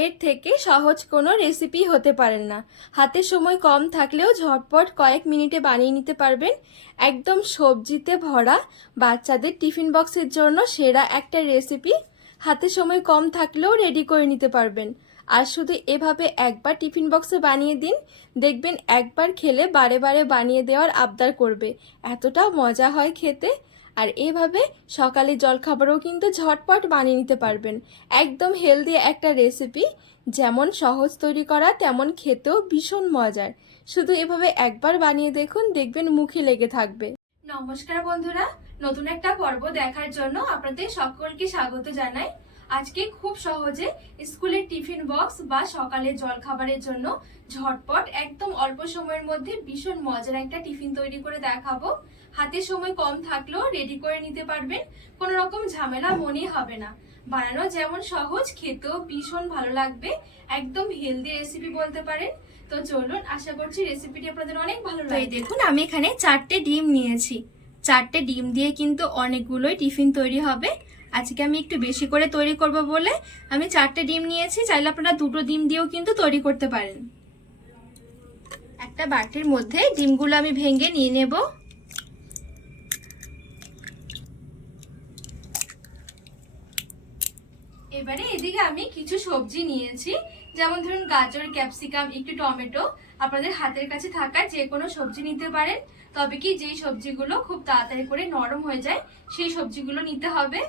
এর থেকে সহজ কোনো রেসিপি হতে পারে না। হাতে সময় কম থাকলেও ঝটপট কয়েক মিনিটে বানিয়ে নিতে পারবেন। একদম সবজিতে ভরা বাচ্চাদের টিফিন বক্সের জন্য সেরা একটা রেসিপি হাতে সময় কম থাকলেও রেডি করে নিতে পারবেন। আর শুধু এভাবে একবার টিফিন বক্সে বানিয়ে দিন। দেখবেন একবার খেলে বারে বারে বানিয়ে দেওয়ার আবদার করবে। এতটা মজা হয় খেতে। আর এভাবে সকালে জলখাবারও কিন্তু ঝটপট বানিয়ে নিতে পারবেন। একদম হেলদি একটা রেসিপি যেমন সহজ তৈরি করা, তেমন খেতেও ভীষণ মজার। শুধু এভাবে একবার বানিয়ে দেখুন, দেখবেন মুখে লেগে থাকবে। নমস্কার বন্ধুরা, নতুন একটা পর্ব দেখার জন্য আপনাদের সকলকে স্বাগত জানাই। আজকে খুব সহজে স্কুলের টিফিন বক্স বা সকালের জলখাবারের জন্য ঝটপট একদম অল্প সময়ের মধ্যে ভীষণ মজার একটা টিফিন তৈরি করে দেখাবো। হাতে সময় কম থাকলেও রেডি করে নিতে পারবেন কোনো রকম ঝামেলা মনে হবে না। বানানো যেমন সহজ খেতেও ভীষণ ভালো লাগবে একদম হেলদি রেসিপি বলতে পারেন। তো চলুন আশা করছি রেসিপিটি আপনাদের অনেক ভালো লাগবে। দেখুন আমি এখানে চারটে ডিম নিয়েছি। চারটে ডিম দিয়ে কিন্তু অনেকগুলোই টিফিন তৈরি হবে। আজকে আমি একটু বেশি করে তৈরি করব বলে আমি চারটে ডিম নিয়েছি, চাইলে আপনারা দুটো ডিম দিয়েও কিন্তু তৈরি করতে পারেন। একটা বাটির মধ্যে ডিমগুলো আমি ভেঙে নিয়ে নেব। এবারে এদিকে আমি কিছু সবজি নিয়েছি, যেমন ধরুন গাজর, ক্যাপসিকাম, একটু টমেটো। আপনাদের হাতের কাছে থাকা যে কোনো সবজি নিতে পারেন, তবে কি যেই সবজিগুলো খুব তাড়াতাড়ি করে নরম হয়ে যায়, সেই সবজিগুলো নিতে হবে।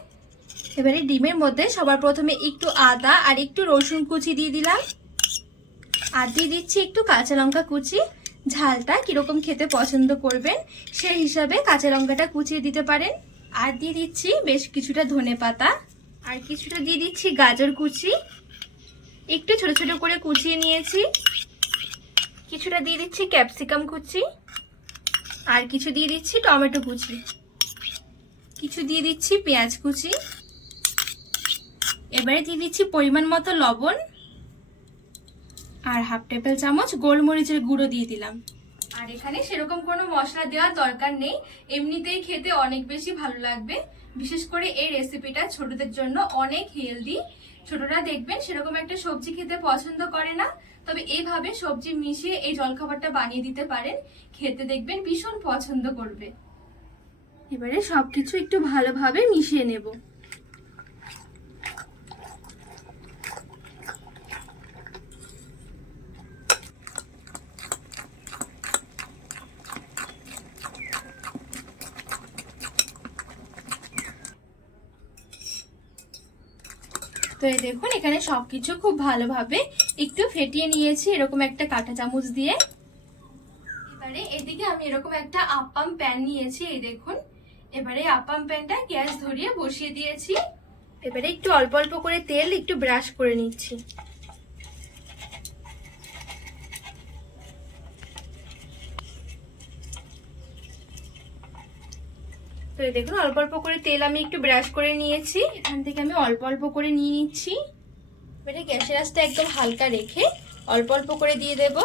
এবারে ডিমের মধ্যে সবার প্রথমে একটু আদা আর একটু রসুন কুচি দিয়ে দিলাম। আর দিয়ে দিচ্ছি একটু কাঁচা লঙ্কা কুচি। ঝালটা কীরকম খেতে পছন্দ করবেন সেই হিসাবে কাঁচা লঙ্কাটা কুচিয়ে দিতে পারেন। আর দিয়ে দিচ্ছি বেশ কিছুটা ধনে পাতা। আর কিছুটা দিয়ে দিচ্ছি গাজর কুচি। একটু ছোট ছোট করে কুচিয়ে নিয়েছি। কিছুটা দিয়ে দিচ্ছি ক্যাপসিকাম কুচি। আর কিছু দিয়ে দিচ্ছি টমেটো কুচি। কিছু দিয়ে দিচ্ছি পেঁয়াজ কুচি। এবারে দিয়ে দিচ্ছি পরিমাণ মতো লবণ আর হাফ টেবিল চামচ গোলমরিচের গুঁড়ো দিয়ে দিলাম। আর এখানে সেরকম কোনো মশলা দেওয়ার দরকার নেই। এমনিতেই খেতে অনেক বেশি ভালো লাগবে। বিশেষ করে এই রেসিপিটা ছোটদের জন্য অনেক হেলদি ছোটরা দেখবেন সেরকম একটা সবজি খেতে পছন্দ করে না। তবে এইভাবে সবজি মিশিয়ে এই জলখাবারটা বানিয়ে দিতে পারেন। খেতে দেখবেন ভীষণ পছন্দ করবে। এবারে সবকিছু একটু ভালোভাবে মিশিয়ে নেব। তো দেখুন, এখানে সবকিছু খুব ভালোভাবে একটু ফেটিয়ে নিয়েছি, এরকম একটা কাঁটা চামচ দিয়ে। এবারে এদিকে আমি এরকম একটা আপাম প্যান নিয়েছি, এই দেখুন। এবারে আপাম প্যানটা গ্যাস ধরিয়ে বসিয়ে দিয়েছি। এবারে একটু অল্প অল্প করে তেল একটু ব্রাশ করে নিচ্ছি। তো এই দেখুন, অল্প অল্প করে তেল আমি একটু ব্রাশ করে নিয়েছি। এখান থেকে আমি অল্প অল্প করে নিয়ে নিচ্ছি। এবারে গ্যাসের আঁচটা একদম হালকা রেখে অল্প অল্প করে দিয়ে দেব।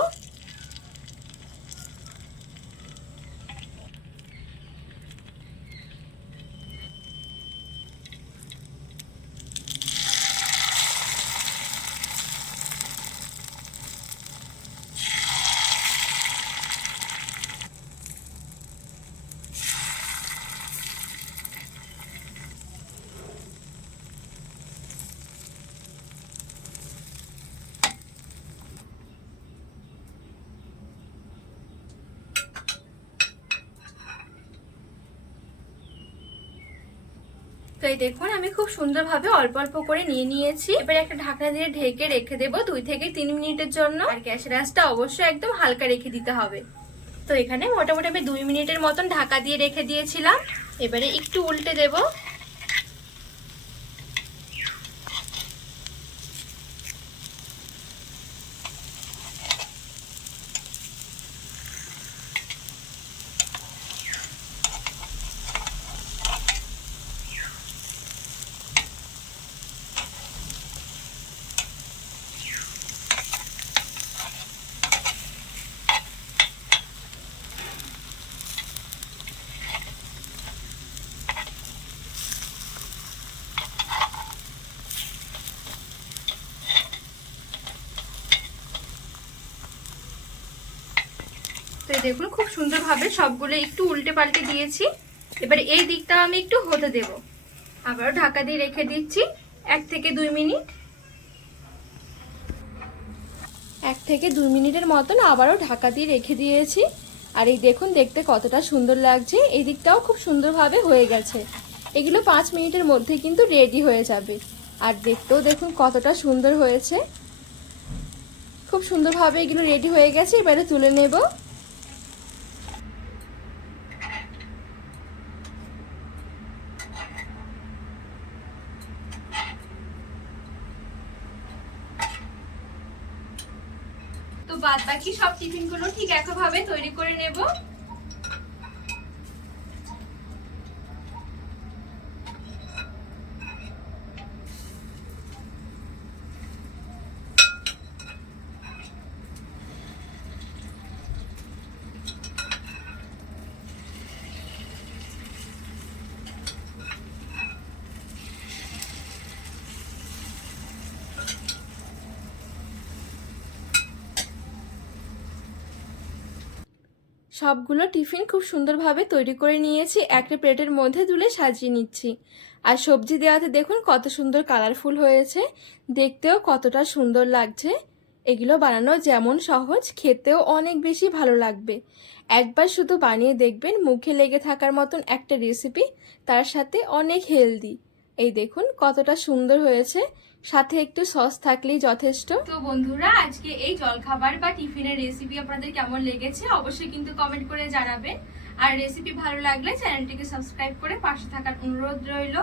তো এই দেখুন, আমি খুব সুন্দরভাবে অল্প অল্প করে নিয়ে নিয়েছি। এবার একটা ঢাকনা দিয়ে ঢেকে রেখে দেবো দুই থেকে তিন মিনিটের জন্য। আর গ্যাসের আঁচটা অবশ্যই একদম হালকা রেখে দিতে হবে। তো এখানে মোটামুটি আমি দুই মিনিটের মতন ঢাকা দিয়ে রেখে দিয়েছিলাম। এবারে একটু উল্টে দেবো। তো দেখুন, খুব সুন্দরভাবে সবগুলো একটু উল্টে পাল্টে দিয়েছি। এবার এই দিকটা আমি একটু হতে দেব। আবারও ঢাকা দিয়ে রেখে দিচ্ছি এক থেকে দুই মিনিট। এক থেকে দুই মিনিটের মতন আবারও ঢাকা দিয়ে রেখে দিয়েছি। আর এই দেখুন, দেখতে কতটা সুন্দর লাগছে। এই দিকটাও খুব সুন্দরভাবে হয়ে গেছে। এগুলো পাঁচ মিনিটের মধ্যে কিন্তু রেডি হয়ে যাবে। আর দেখতেও দেখুন, কতটা সুন্দর হয়েছে। খুব সুন্দরভাবে এগুলো রেডি হয়ে গেছে। এবারে তুলে নেব। বাদ বাকি সব টিফিনগুলো ঠিক একভাবে তৈরি করে নেব। সবগুলো টিফিন খুব সুন্দরভাবে তৈরি করে নিয়েছি। একটা প্লেটের মধ্যে তুলে সাজিয়ে নিচ্ছি। আর সবজি দেওয়াতে দেখুন কত সুন্দর কালারফুল হয়েছে। দেখতেও কতটা সুন্দর লাগছে। এগুলো বানানো যেমন সহজ, খেতেও অনেক বেশি ভালো লাগবে। একবার শুধু বানিয়ে দেখবেন, মুখে লেগে থাকার মতন একটা রেসিপি তার সাথে অনেক হেলদি এই দেখুন কতটা সুন্দর হয়েছে। সাথে একটু সস থাকলেই যথেষ্ট। তো বন্ধুরা, আজকে এই জলখাবার বা টিফিনের রেসিপি আপনাদের কেমন লেগেছে অবশ্যই কিন্তু কমেন্ট করে জানাবেন। আর রেসিপি ভালো লাগলে চ্যানেলটিকে সাবস্ক্রাইব করে পাশে থাকার অনুরোধ রইল।